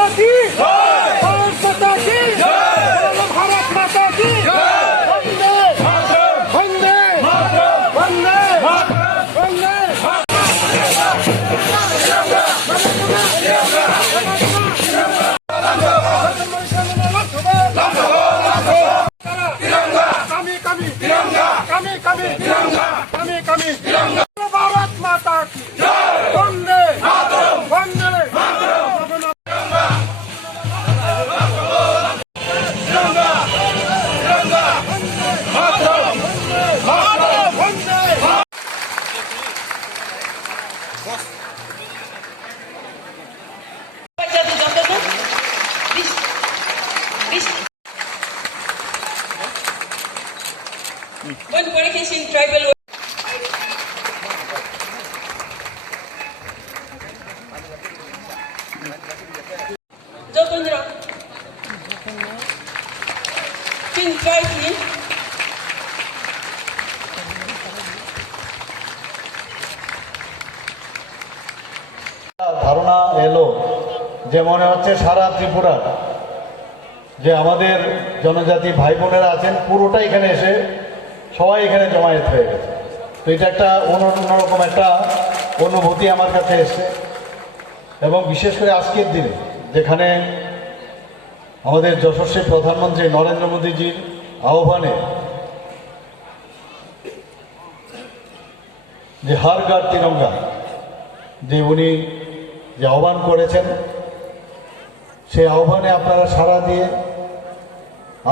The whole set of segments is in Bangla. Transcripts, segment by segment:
माता की भारत माता की भारत माता की वंदे वंदे वंदे वंदे भारत माता की वंदे वंदे One qualification in tribal. Jokundra. King Triton. ধারণা এলো যে মনে হচ্ছে সারা ত্রিপুরা যে আমাদের জনজাতি ভাই বোনেরা আছেন পুরোটা এখানে এসে সবাই এখানে জমায়েত হয়ে গেছে। তো এটা একটা অন্যরকম একটা অনুভূতি আমার কাছে এসছে, এবং বিশেষ করে আজকের দিনে যেখানে আমাদের যশস্বী প্রধানমন্ত্রী নরেন্দ্র মোদীজির আহ্বানে যে হর ঘর তিরঙ্গা যে উনি যে আহ্বান করেছেন, সেই আহ্বানে আপনারা সাড়া দিয়ে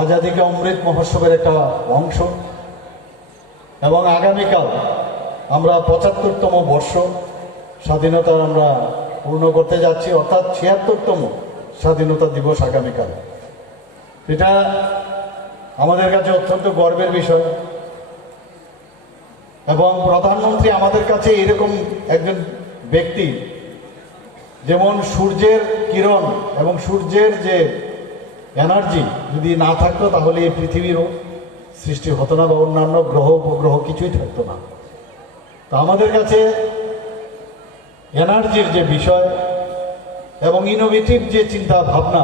আজাদি কা অমৃত মহোৎসবের একটা অংশ, এবং আগামীকাল আমরা ৭৫তম বর্ষ স্বাধীনতার আমরা পূর্ণ করতে যাচ্ছি, অর্থাৎ ৭৬তম স্বাধীনতা দিবস আগামীকাল। এটা আমাদের কাছে অত্যন্ত গর্বের বিষয়, এবং প্রধানমন্ত্রী আমাদের কাছে এরকম একজন ব্যক্তি, যেমন সূর্যের কিরণ এবং সূর্যের যে এনার্জি যদি না থাকতো তাহলে এই পৃথিবীরও সৃষ্টি হতো না, বা অন্যান্য গ্রহ উপগ্রহ কিছুই থাকতো না। তো আমাদের কাছে এনার্জির যে বিষয় এবং ইনোভেটিভ যে চিন্তা ভাবনা,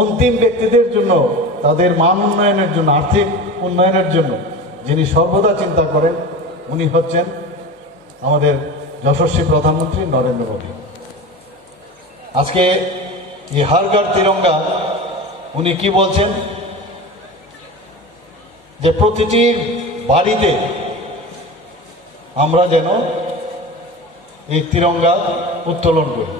অন্তিম ব্যক্তিদের জন্য তাদের মান উন্নয়নের জন্য, আর্থিক উন্নয়নের জন্য যিনি সর্বদা চিন্তা করেন, উনি হচ্ছেন আমাদের যশস্বী প্রধানমন্ত্রী নরেন্দ্র মোদী। আজকে এই হর ঘর তিরঙ্গা উনি কি বলছেন, যে প্রতিটি বাড়িতে আমরা যেন এই তিরঙ্গা উত্তোলন করি।